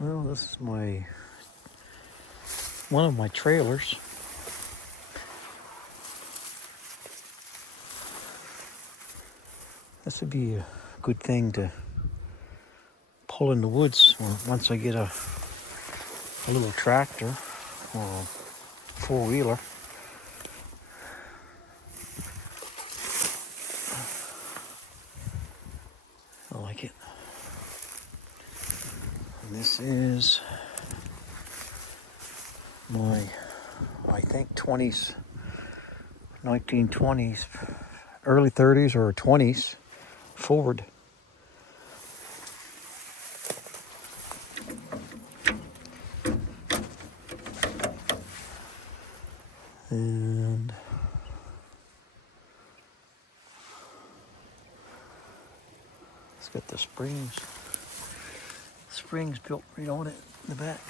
Well, this is one of my trailers. This would be a good thing to pull in the woods once I get a little tractor or a four-wheeler. I like it. And this is my, I think 20s, 1920s, early 30s or 20s Ford. And it's got the springs built right on it in the back.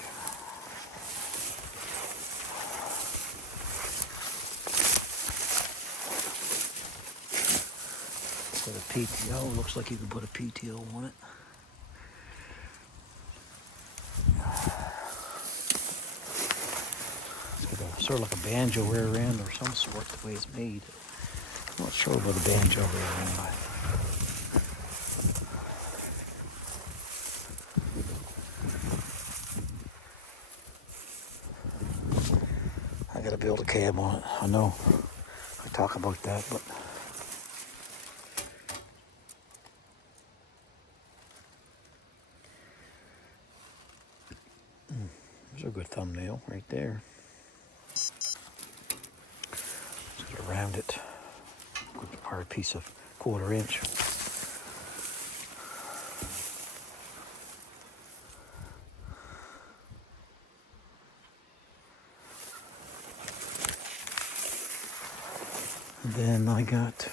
Put a PTO, looks like you can put a PTO on it. It's got sort of like a banjo rear end or some sort, the way it's made. I'm not sure about the banjo rear end, but I gotta build a cab on it. I know I talk about that, but there's a good thumbnail right there. Just gotta round it. Good hard piece of 1/4 inch. And then I got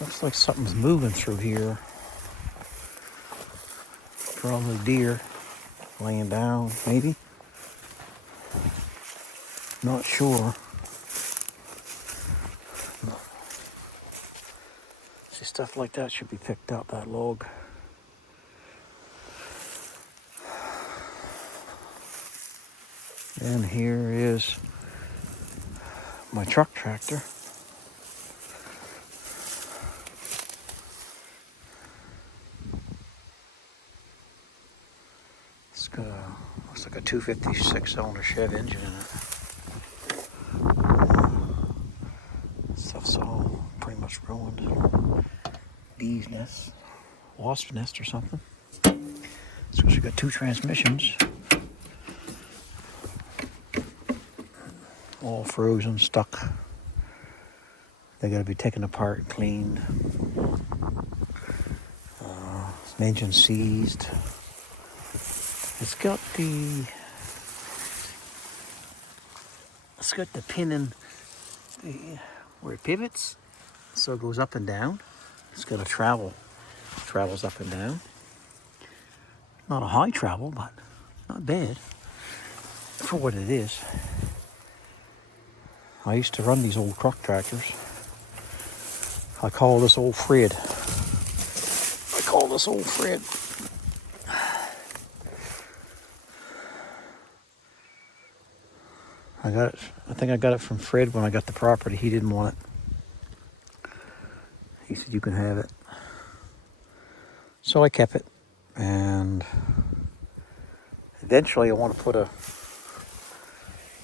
looks like something's moving through here. Probably deer laying down, maybe. Not sure. See, stuff like that should be picked up, that log. And here is my truck tractor. It's got looks like a 256 cylinder Chev engine in it. Stuff's all pretty much ruined. Bee's nest, wasp nest or something. So she got 2 transmissions. All frozen, stuck. They got to be taken apart and cleaned. Engine seized. It's got the pin in where it pivots, so it goes up and down. It's got a travels up and down. Not a high travel, but not bad for what it is. I used to run these old truck tractors. I call this old Fred. I think I got it from Fred when I got the property. He didn't want it. He said, you can have it. So I kept it. And eventually I want to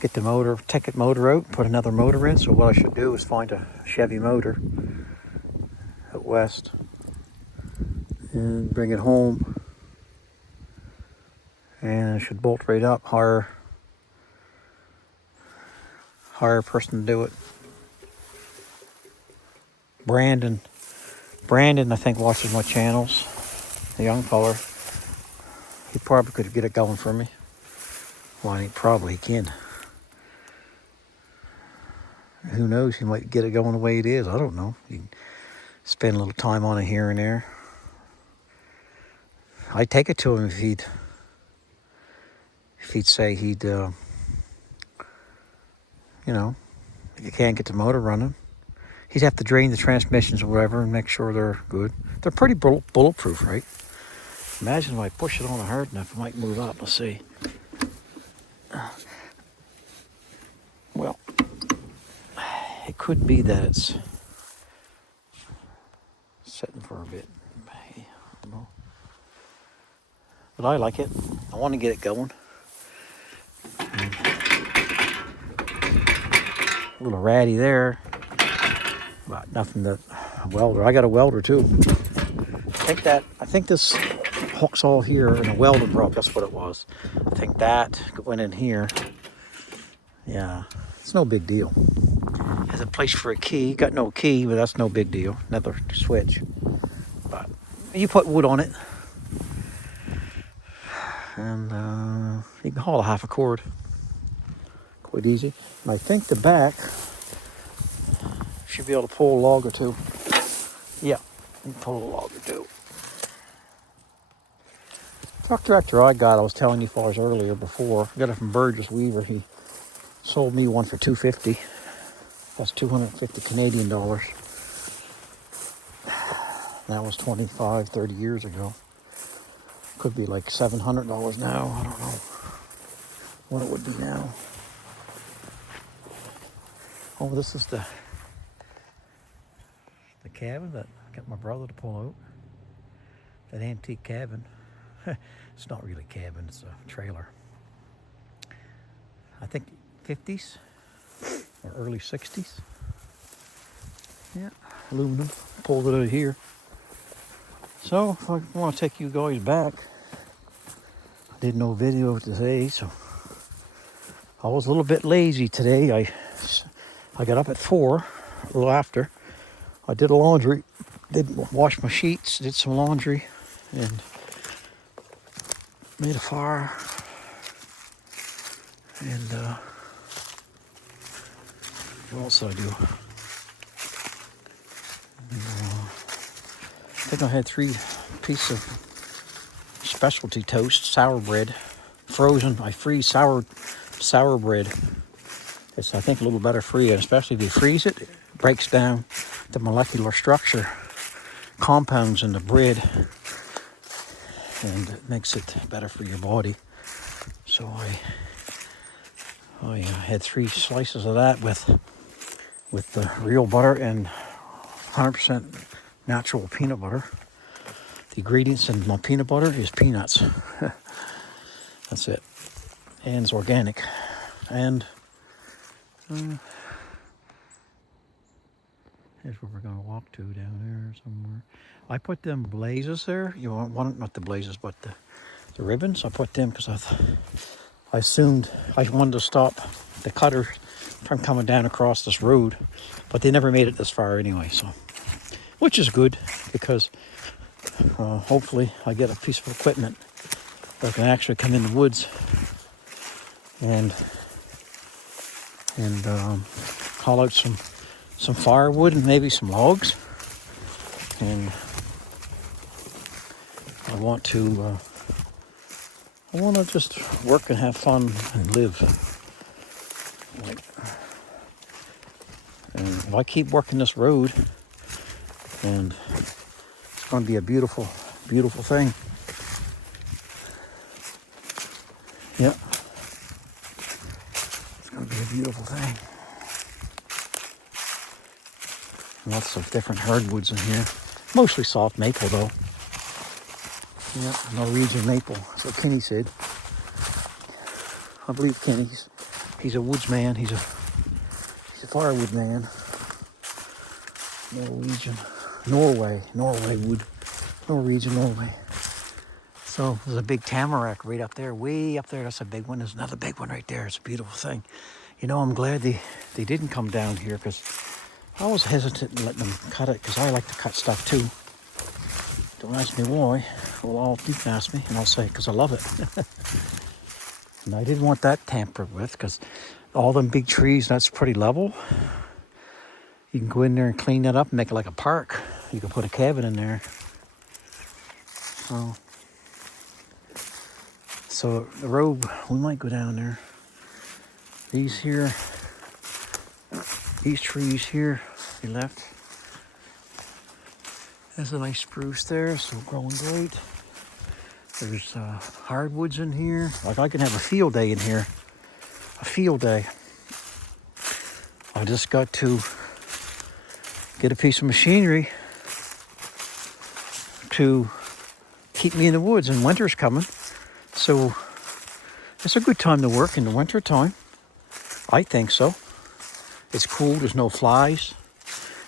get the motor, ticket motor out, put another motor in. So what I should do is find a Chevy motor out west and bring it home. And I should bolt right up, hire a person to do it. Brandon, I think, watches my channels. The young fella. He probably could get it going for me. Well, he probably can. Who knows? He might get it going the way it is. I don't know. You can spend a little time on it here and there. I'd take it to him if he'd say he'd, if you can't get the motor running. He'd have to drain the transmissions or whatever and make sure they're good. They're pretty bulletproof, right? Imagine if I push it on hard enough, it might move up. Let's see. Well, it could be that it's sitting for a bit. I don't know. But I like it. I want to get it going. A little ratty there, but nothing to welder. I got a welder too. I think this hook's all here and a welding broke. That's what it was. I think that went in here. Yeah, it's no big deal. Has a place for a key. Got no key, but that's no big deal. Another switch. But you put wood on it, and you can haul a half a cord. Quite easy. And I think the back should be able to pull a log or two. Yeah, you can pull a log or two. Truck tractor I was telling you fellas earlier before. I got it from Burgess Weaver. He sold me one for $250. That's 250 Canadian dollars. That was 25, 30 years ago. Could be like $700 now. I don't know what it would be now. Oh, this is the cabin that I got my brother to pull out. That antique cabin. It's not really a cabin, it's a trailer. I think 50s or early 60s. Yeah, aluminum. Pulled it out of here. So if I want to take you guys back, I did no video today, so I was a little bit lazy today. I got up at 4, a little after. I did a laundry, did wash my sheets, did some laundry, and made a fire. And what else did I do? I think I had 3 pieces of specialty toast, sour bread, frozen. I freeze sour bread. It's, I think, a little better for you, especially if you freeze it. It breaks down the molecular structure, compounds in the bread, and it makes it better for your body. So I had 3 slices of that with the real butter and 100% natural peanut butter. The ingredients in my peanut butter is peanuts. That's it. And it's organic. And here's where we're going to walk to, down there somewhere. I put them blazes there. You want not the blazes, but the ribbons. I put them because I assumed I wanted to stop the cutter from coming down across this road, but they never made it this far anyway. So, which is good because hopefully I get a piece of equipment that can actually come in the woods and haul out some firewood and maybe some logs. And I want to just work and have fun and live. And if I keep working this road, and it's going to be a beautiful, beautiful thing. Yeah. It's going to be a beautiful thing. Lots of different hardwoods in here. Mostly soft maple though. Yeah, Norwegian maple. That's what Kenny said. I believe Kenny. He's a woods man. He's a firewood man. Norwegian. Norway wood. Norwegian, Norway. So there's a big tamarack right up there, way up there. That's a big one. There's another big one right there. It's a beautiful thing. You know, I'm glad they didn't come down here because I was hesitant in letting them cut it because I like to cut stuff too. Don't ask me why. Well, you can ask me and I'll say because I love it. And I didn't want that tampered with because all them big trees, that's pretty level. You can go in there and clean that up and make it like a park. You can put a cabin in there. So the road, we might go down there. These here, These trees here, they left. There's a nice spruce there, so growing great. There's hardwoods in here. Like I can have a field day in here. A field day. I just got to get a piece of machinery to keep me in the woods, and winter's coming. So it's a good time to work in the winter time. I think so. It's cool, there's no flies.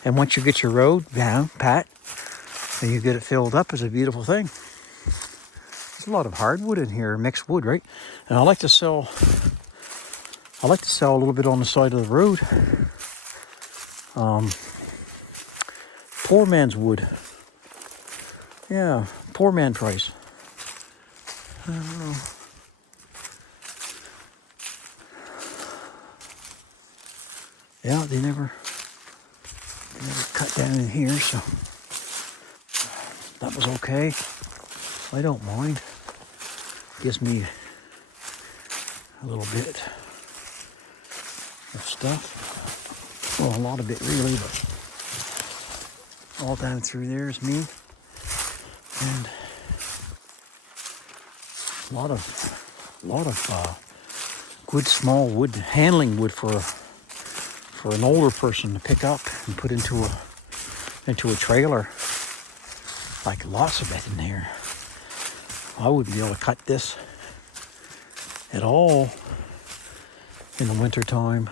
And once you get your road down, pat, and you get it filled up, it's a beautiful thing. There's a lot of hardwood in here, mixed wood, right? And I like to sell a little bit on the side of the road. Poor man's wood. Yeah, poor man price. I don't know. Yeah, they never cut down in here, so that was okay. I don't mind. Gives me a little bit of stuff. Well, a lot of it really, but all down through there is me. And a lot of good small wood, handling wood for an older person to pick up and put into a trailer. Like lots of it in here. I wouldn't be able to cut this at all in the winter time.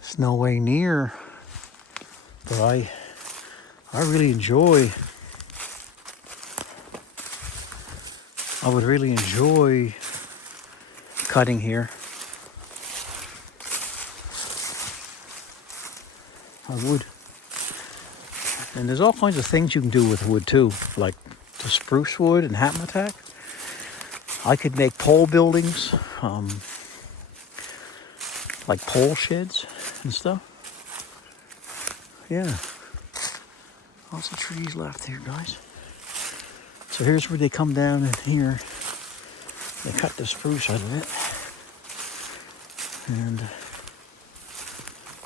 It's no way near. But I really enjoy. I would really enjoy cutting here. I would. And there's all kinds of things you can do with wood too, like the spruce wood and hackmatack. I could make pole buildings, like pole sheds and stuff. Yeah. Lots of trees left here, guys. So here's where they come down in here. They cut the spruce out of it. And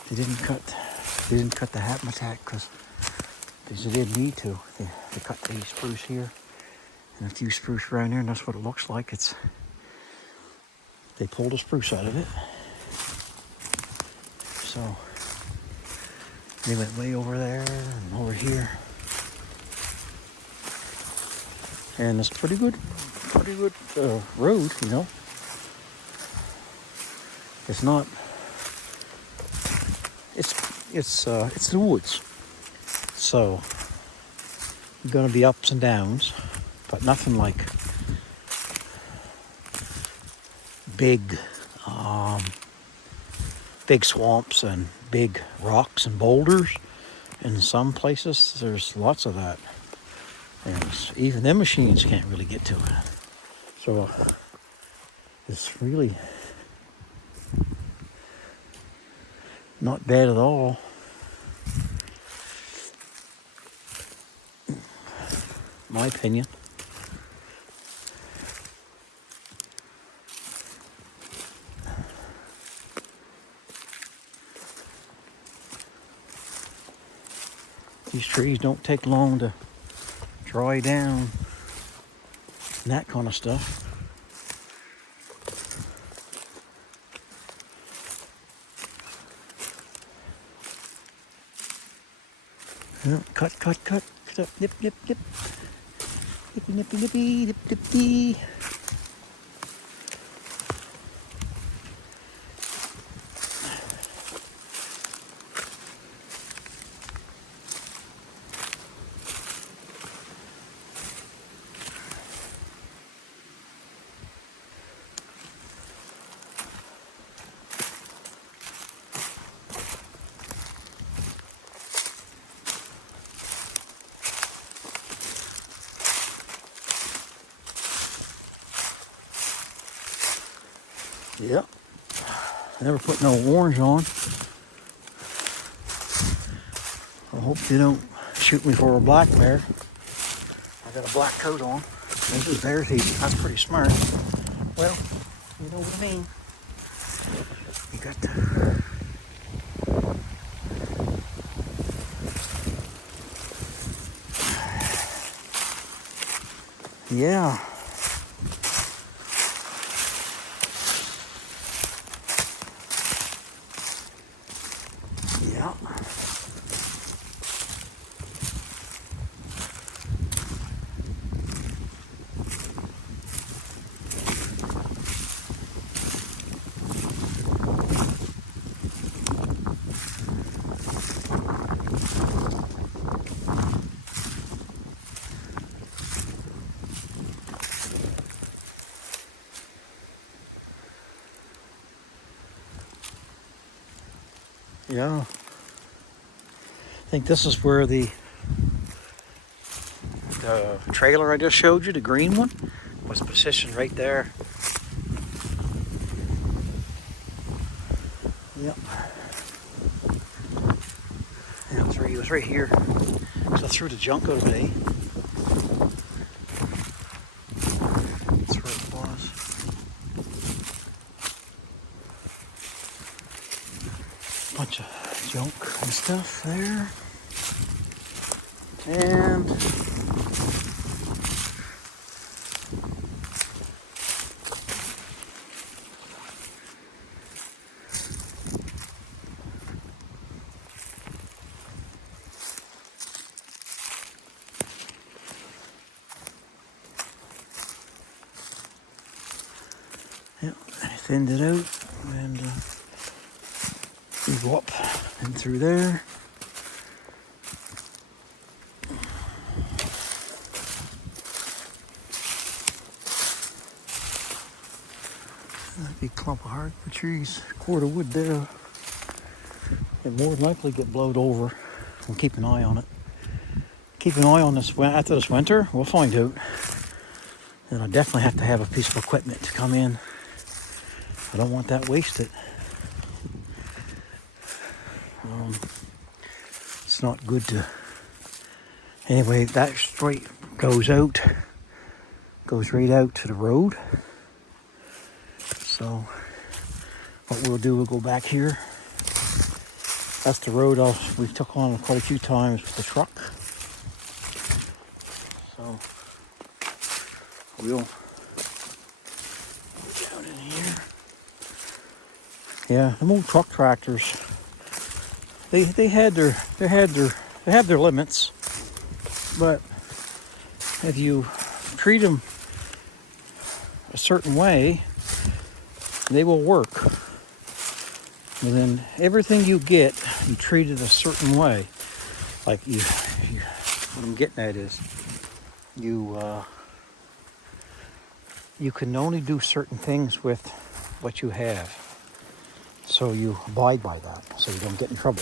they didn't cut the hackmatack because they didn't need to. They cut the spruce here and a few spruce around here, and that's what it looks like. They pulled the spruce out of it. So they went way over there and over here. And it's pretty good road, you know. It's not. It's the woods, so you're gonna be ups and downs, but nothing like big swamps and big rocks and boulders. In some places, there's lots of that. And even them machines can't really get to it. So it's really not bad at all. My opinion. These trees don't take long to dry down and that kind of stuff. Yeah, cut up, nip, nippy, nippy. Yep. I never put no orange on. I hope they don't shoot me for a black bear. I got a black coat on. This is bear season. That's pretty smart. Well, you know what I mean. You got Yeah. Yeah. Yeah. I think this is where the trailer I just showed you, the green one, was positioned right there. Yep. Yeah, it was right here. So I threw the junk out of the day. That's where it was. Bunch of junk and stuff there. And yeah, I thinned it out, and we go up and through there. That big clump of hardwood trees, cord of wood there. It more than likely get blowed over. And keep an eye on it. Keep an eye on this after this winter. We'll find out. And I definitely have to have a piece of equipment to come in. I don't want that wasted. It's not good to. Anyway, that straight goes right out to the road. So what we'll do, we'll go back here. That's the road we took on quite a few times with the truck. So we'll go down in here. Yeah, them old truck tractors. They have their limits, but if you treat them a certain way, they will work. And then everything you get, you treat it a certain way. Like what I'm getting at is, you can only do certain things with what you have. So you abide by that, so you don't get in trouble,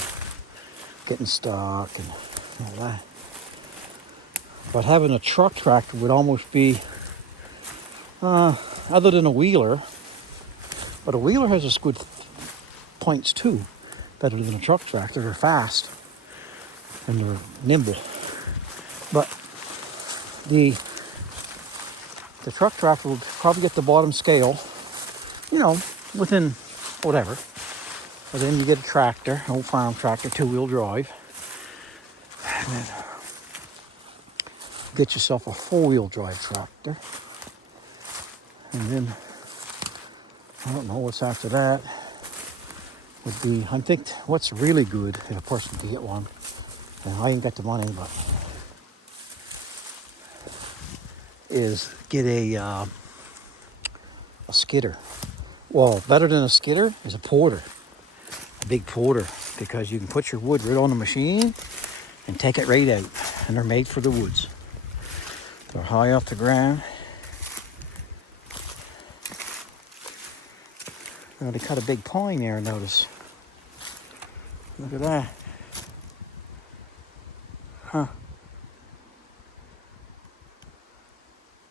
getting stuck and all that. But having a truck tractor would almost be, other than a wheeler, but a wheeler has its good points too, better than a truck tractor. They're fast and they're nimble. But the truck tractor will probably get the bottom scale, within whatever. But then you get a tractor, an old farm tractor, 2-wheel drive. And then get yourself a 4-wheel drive tractor. And then, I don't know what's after that. Would be, I think what's really good if a person can get one, and I ain't got the money, but is get a skidder. Well, better than a skidder is a porter, a big porter, because you can put your wood right on the machine and take it right out, and they're made for the woods. They're high off the ground. Oh, they cut a big pine there, notice. Look at that. Huh.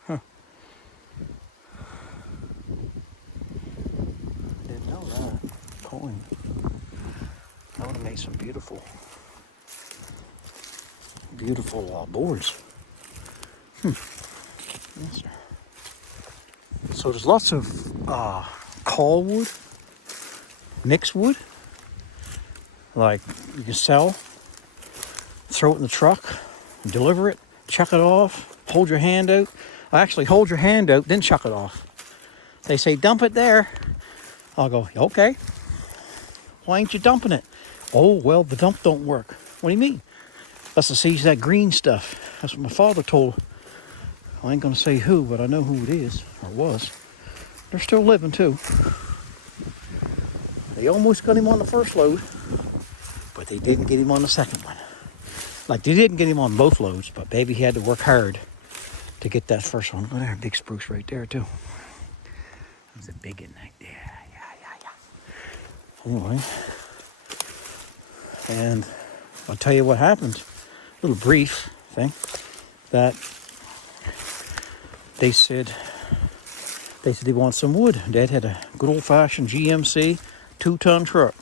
Huh. Didn't know that. Pine. That would have made some beautiful boards. Yes, sir. So there's lots of call wood, mixed wood, like you can sell, throw it in the truck, deliver it, chuck it off, hold your hand out. Actually, hold your hand out, then chuck it off. They say, dump it there. I'll go, okay. Why ain't you dumping it? Oh, well, the dump don't work. What do you mean? That's to seize that green stuff. That's what my father told. I ain't gonna say who, but I know who it is, or was. They're still living too. They almost got him on the first load, but they didn't get him on the second one. Like, they didn't get him on both loads, but baby, he had to work hard to get that first one. Look at there, big spruce right there too. There's a big one right there. Yeah. Anyway, and I'll tell you what happened. A little brief thing. That they said they want some wood. Dad had a good old-fashioned GMC 2-ton truck.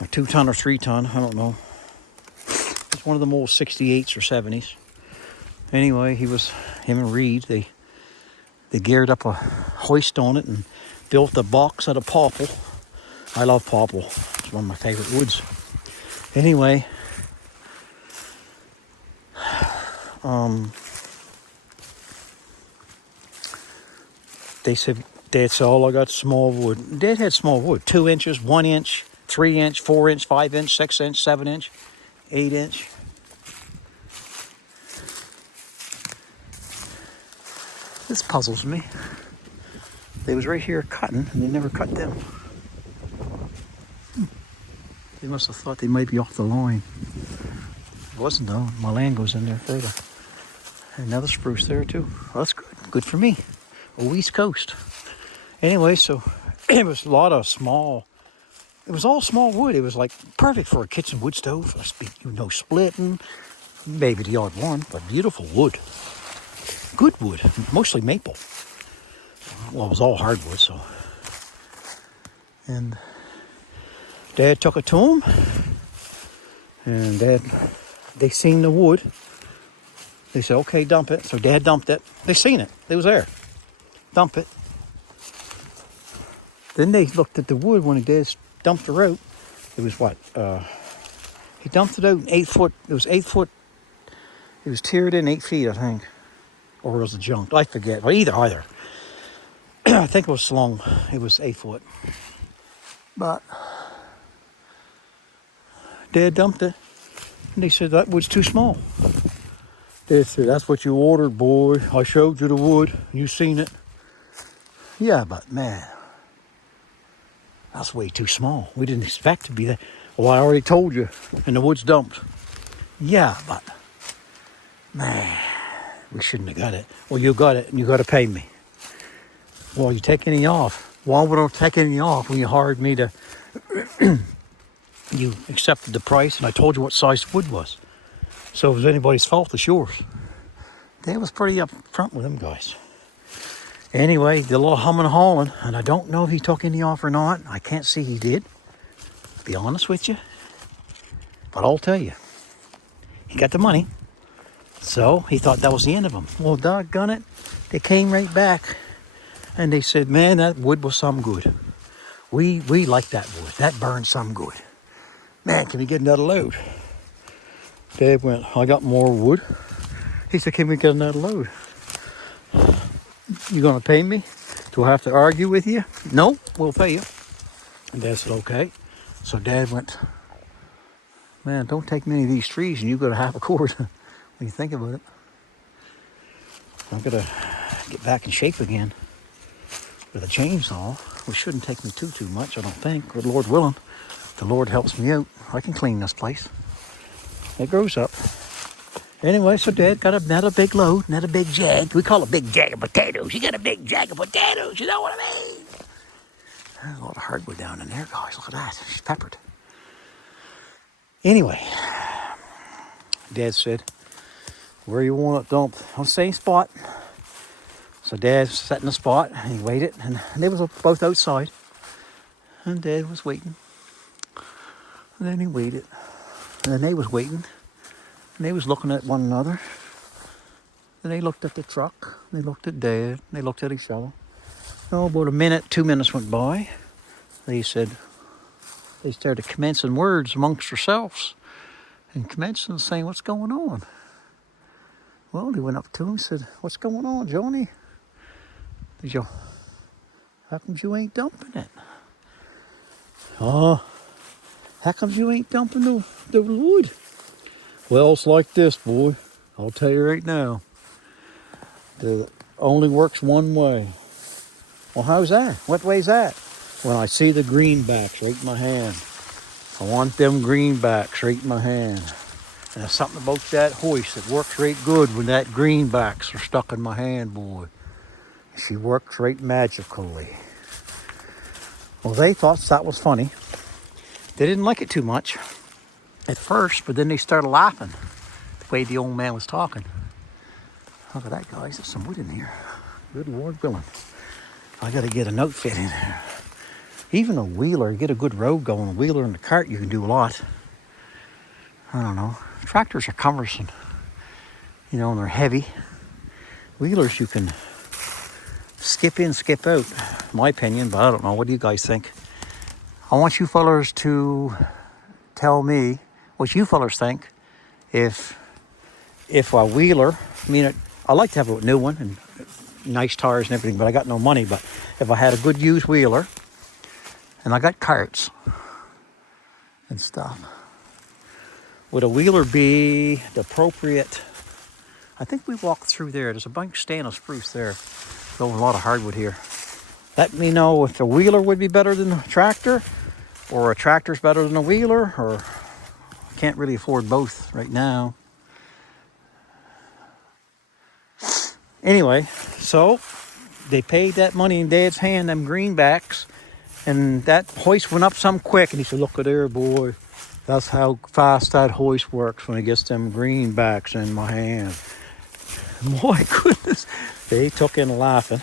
Or 2-ton or 3-ton, I don't know. It's one of them old 68s or 70s. Anyway, him and Reed, they geared up a hoist on it and built a box out of popple. I love popple. It's one of my favorite woods. Anyway, they said, Dad said, all I got small wood. Dad had small wood, 2 inches, 1 inch, 3 inch, 4 inch, 5 inch, 6 inch, 7 inch, 8 inch. This puzzles me. They was right here cutting, and they never cut them. They must have thought they might be off the line. It wasn't though. My land goes in there further. Another spruce there too. Well, that's good. Good for me. Oh, East Coast. Anyway, so it was a lot of small. It was all small wood. It was like perfect for a kitchen wood stove. No splitting. Maybe the odd one, but beautiful wood. Good wood. Mostly maple. Well, it was all hardwood, so. And Dad took it to him. And they seen the wood. They said, okay, dump it. So Dad dumped it. They seen it. It was there. Dump it. Then they looked at the wood when Dad dumped the rope. It was what? He dumped it out in 8 foot. It was 8 foot. It was tiered in 8 feet, I think. Or it was a junk. I forget. Well, either. I think it was long. It was 8 foot. But Dad dumped it. And they said that wood's too small. Dad said, that's what you ordered, boy. I showed you the wood. You seen it. Yeah, but man, that's way too small. We didn't expect to be that. Well, I already told you. And the wood's dumped. Yeah, but man, we shouldn't have got it. Well, you got it, and you got to pay me. Well, you take any off. Why would I take any off when you hired me to... You accepted the price, and I told you what size the wood was. So if it was anybody's fault, it's yours. Dad was pretty up front with them guys. Anyway, did a little humming and hawing, and I don't know if he took any off or not. I can't see he did, to be honest with you. But I'll tell you, he got the money. So he thought that was the end of them. Well, doggone it, they came right back, and they said, man, that wood was some good. We like that wood. That burned some good. Man, can we get another load? Dad went, I got more wood. He said, can we get another load? You gonna pay me? Do I have to argue with you? No, we'll pay you. And Dad said, okay. So Dad went, man, don't take many of these trees and you got a half a cord when you think about it. I'm gonna get back in shape again with a chainsaw, which shouldn't take me too much, I don't think. Good Lord willing. The Lord helps me out. I can clean this place. It grows up. Anyway, so Dad got another big load, another big jag. We call it big jag of potatoes. You got a big jag of potatoes, you know what I mean? There's a lot of hardwood down in there, guys. Look at that. She's peppered. Anyway, Dad said, where you want it dumped? On the same spot. So Dad sat in the spot, and he waited, and they was both outside. And Dad was waiting. And then he waited. And then they was waiting. And they was looking at one another. And they looked at the truck. They looked at Dad. And they looked at each other. Oh, about a minute, 2 minutes went by. They said, they started commencing words amongst themselves. And commencing saying, what's going on? Well, he went up to him and said, "What's going on, Johnny? Did you, how come you ain't dumping it?" "Oh, how come you ain't dumping the wood?" "Well, it's like this, boy. I'll tell you right now. It only works one way." "Well, how's that? What way's that?" "When I see the greenbacks right in my hand. I want them greenbacks right in my hand. And there's something about that hoist that works right good when that greenbacks are stuck in my hand, boy. She works right magically." Well, they thought that was funny. They didn't like it too much at first, but then they started laughing the way the old man was talking. Look at that, guys. There's some wood in here. Good Lord willing. I got to get an outfit in there. Even a wheeler, you get a good road going. A wheeler and a cart, you can do a lot. I don't know. Tractors are cumbersome, and they're heavy. Wheelers, you can skip in, skip out, in my opinion, but I don't know. What do you guys think? I want you fellers to tell me what you fellers think. If a wheeler, I like to have a new one and nice tires and everything, but I got no money. But if I had a good used wheeler and I got carts and stuff, would a wheeler be the appropriate? I think we walked through there. There's a bunch stand of spruce there. There's a lot of hardwood here. Let me know if a wheeler would be better than a tractor, or a tractor's better than a wheeler, or I can't really afford both right now. Anyway, so they paid that money in Dad's hand, them greenbacks, and that hoist went up some quick, and he said, "Look at there, boy. That's how fast that hoist works when it gets them greenbacks in my hand." My goodness, they took in laughing.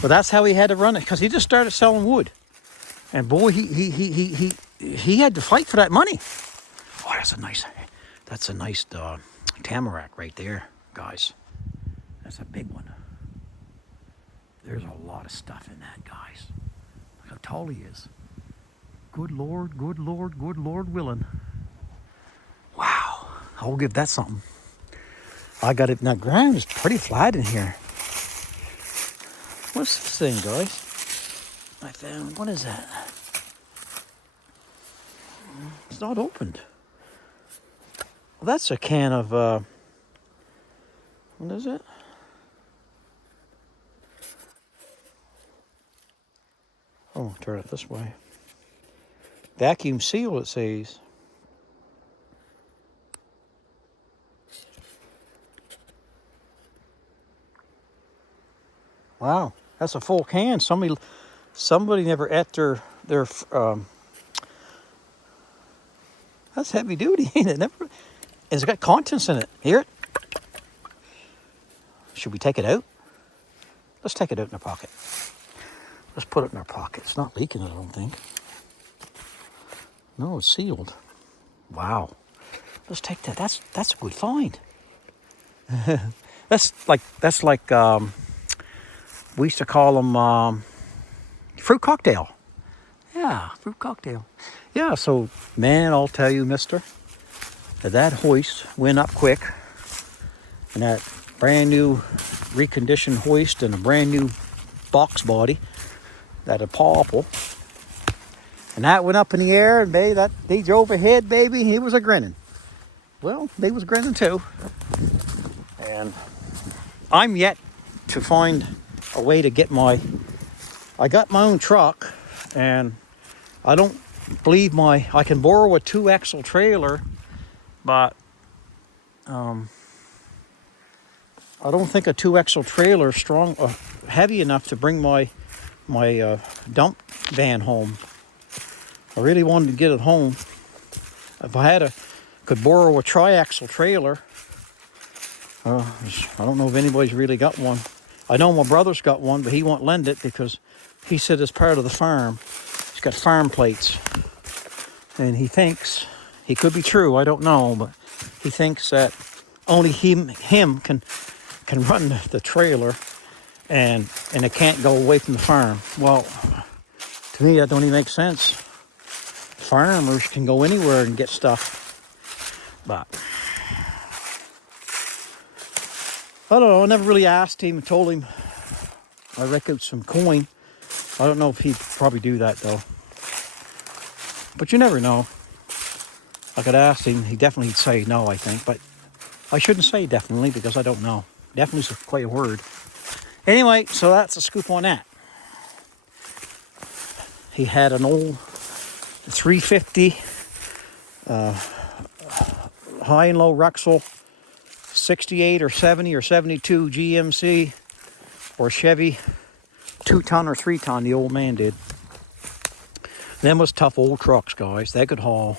But that's how he had to run it, because he just started selling wood. And boy, he had to fight for that money. Oh, that's a nice tamarack right there, guys. That's a big one. There's a lot of stuff in that, guys. Look how tall he is. Good Lord, good Lord, good Lord willing. Wow, I'll give that something. I got it. Now, ground is pretty flat in here. What's this thing, guys? I found, what is that? It's not opened. Well, that's a can of, what is it? Oh, turn it this way. Vacuum seal, it says. Wow, that's a full can. Somebody never ate their that's heavy duty, ain't it? It's got contents in it. Hear it? Should we take it out? Let's take it out in our pocket. Let's put it in our pocket. It's not leaking, I don't think. No, it's sealed. Wow. Let's take that. That's a good find. That's like we used to call them fruit cocktail. Yeah, fruit cocktail. Yeah, so, man, I'll tell you, mister, that hoist went up quick. And that brand new reconditioned hoist and a brand new box body, that Apple. And that went up in the air, and they drove ahead, baby. He was a grinning. Well, they was grinning too. And I'm yet to find a way to get I got my own truck, and I don't believe I can borrow a 2-axle trailer, but I don't think a 2-axle trailer is heavy enough to bring my dump van home. I really wanted to get it home. If I could borrow a tri-axle trailer, I don't know if anybody's really got one. I know my brother's got one, but he won't lend it because he said it's part of the farm. He's got farm plates. And he thinks, he could be true, I don't know, but he thinks that only him can run the trailer and it can't go away from the farm. Well, to me, that don't even make sense. Farmers can go anywhere and get stuff. But I don't know. I never really asked him and told him I reckon some coin. I don't know if he'd probably do that though. But you never know. I could ask him. He definitely say no, I think. But I shouldn't say definitely because I don't know. Definitely is quite a word. Anyway, so that's a scoop on that. He had an old 350 high and low Rexel 68 or 70 or 72 GMC or Chevy 2-ton or 3-ton. The old man did. Them was tough old trucks, guys. They could haul.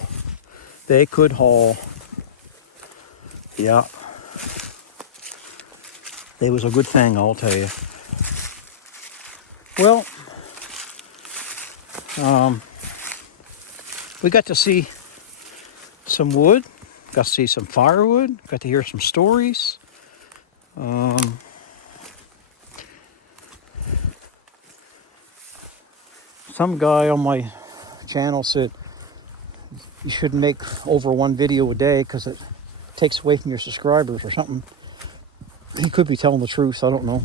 They could haul. Yeah. They was a good thing, I'll tell you. Well, we got to see some wood. Got to see some firewood. Got to hear some stories. Some guy on my channel said you shouldn't make over one video a day because it takes away from your subscribers or something. He could be telling the truth. I don't know.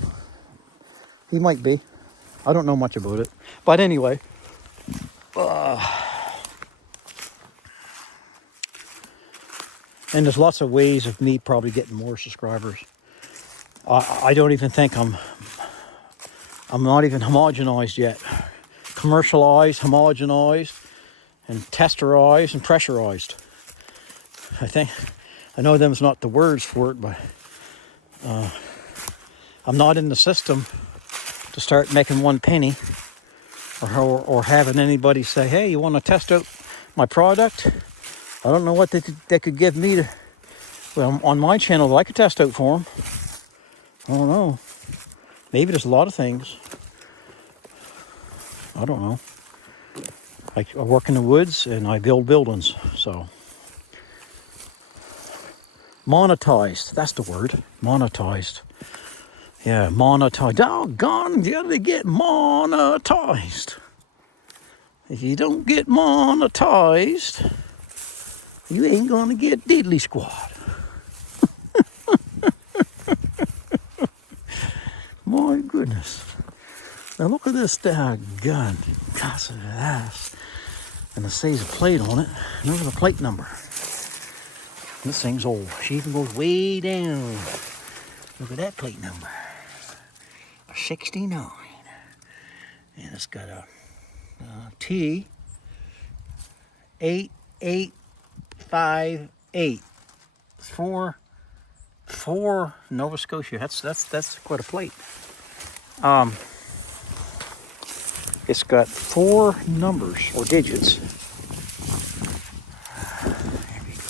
He might be. I don't know much about it. But anyway. And there's lots of ways of me probably getting more subscribers. I don't even think I'm not even homogenized yet. Commercialized, homogenized, and testerized and pressurized. I know them's not the words for it, but I'm not in the system to start making one penny or having anybody say, hey, you want to test out my product? I don't know what they could give me to, well, on my channel I could test out for them. I don't know. Maybe there's a lot of things. I don't know. I work in the woods and I build buildings, so. Monetized, that's the word. Monetized. Yeah, monetized. Doggone, you gotta get monetized. If you don't get monetized, you ain't gonna get diddly squat. My goodness. Now look at this gun. Gosh, ass. And it says a plate on it. And look at the plate number. This thing's old. She even goes way down. Look at that plate number. 69. And it's got a T 8858. It's for Nova Scotia. That's quite a plate. It's got 4 numbers or digits. There we go.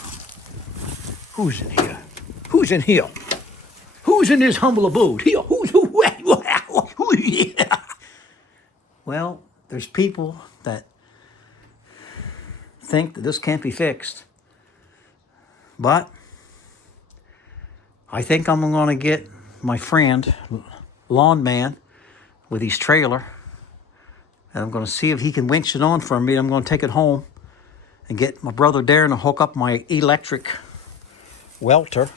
Who's in here? Who's in here? Who's in this humble abode? Here, who? Yeah. Well, there's people that think that this can't be fixed, but I think I'm going to get my friend, Lawn Man, with his trailer, and I'm going to see if he can winch it on for me. I'm going to take it home and get my brother Darren to hook up my electric welter.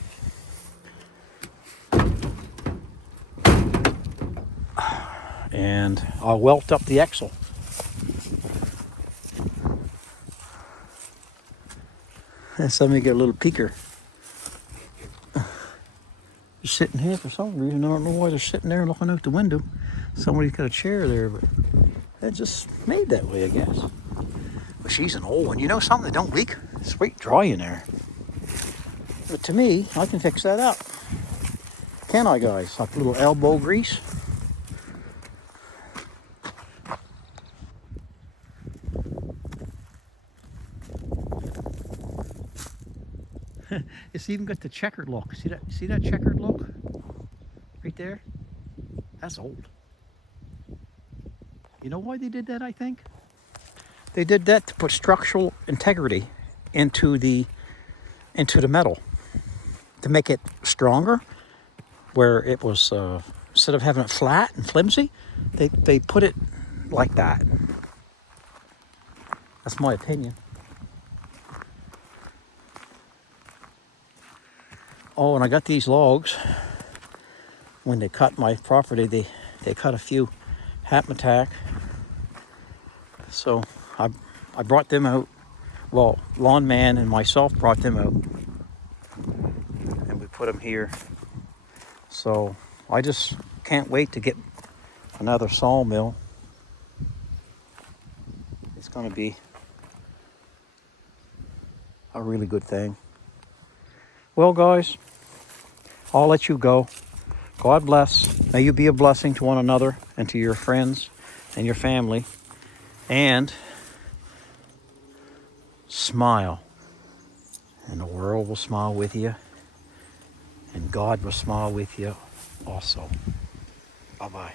And I'll welt up the axle. And somebody get a little peeker. They're sitting here for some reason. I don't know why they're sitting there looking out the window. Somebody's got a chair there, but they're just made that way, I guess. But she's an old one. You know something that don't leak? Sweet dry in there. But to me, I can fix that up. Can I, guys? Like a little elbow grease. It's even got the checkered look. See that checkered look? Right there? That's old. You know why they did that, I think? They did that to put structural integrity into the metal. To make it stronger, where it was, instead of having it flat and flimsy, they put it like that. That's my opinion. Oh, and I got these logs. when they cut my property, they cut a few hackmatack. So I brought them out. Well, Lawn Man and myself brought them out, and we put them here. So I just can't wait to get another sawmill. It's going to be a really good thing. Well, guys, I'll let you go. God bless. May you be a blessing to one another and to your friends and your family. And smile. And the world will smile with you. And God will smile with you also. Bye-bye.